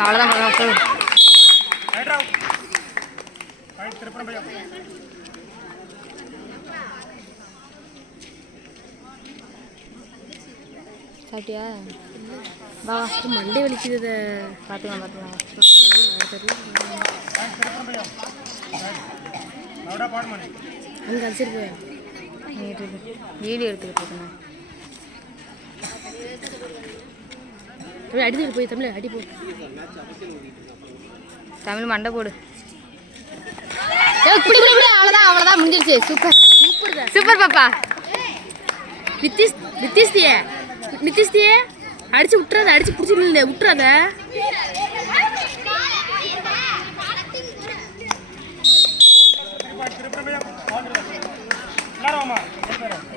அவ்வளோதான் சொல்லு. சாப்பிட்டியா? வா மண்டே வலிக்குது. பார்த்துக்கலாம் அங்கே அடிச்சிட்டு போய் வீடியோ எடுத்துக்கிட்டு இருக்கேன். அடிச்சுட்டு போய் தமிழ் அடி போடு. தமிழ் மண்டை போடு. அவ்வளோதான் முடிஞ்சிருச்சு. சூப்பர் பாப்பா. நித்திஷ்தியே அடிச்சு விட்டுறாத, அடிச்சு பிடிச்சி விட்டுறாத.